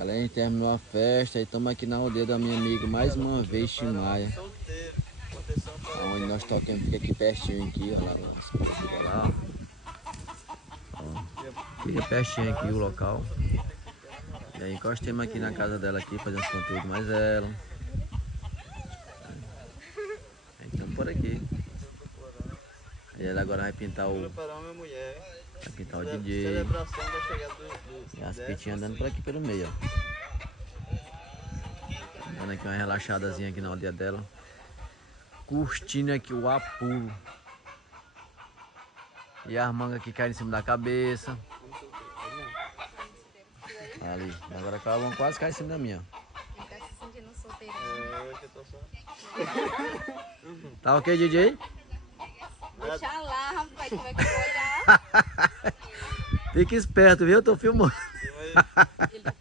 Galera, a gente terminou a festa e estamos aqui na aldeia da minha amiga mais uma vez, Timaya. Onde nós tocamos, fica aqui pertinho aqui, olha lá, as coisas ficam lá. Ó, fica pertinho aqui o local. E aí encostamos aqui na casa dela aqui, fazendo conteúdo mais ela. Então por aqui. E ela agora vai pintar o DJ. E as pitinhas andando por aqui pelo meio, ó. Dando aqui uma relaxadazinha aqui na aldeia dela. Curtindo aqui o apuro. E as mangas que caem em cima da cabeça. Ali, agora vão quase cair em cima da minha. Ele tá se sentindo solteiro. Tá ok, DJ? Deixa lá, rapaz, como é que vai olhar? Fica esperto, viu? Eu tô filmando. Ele tá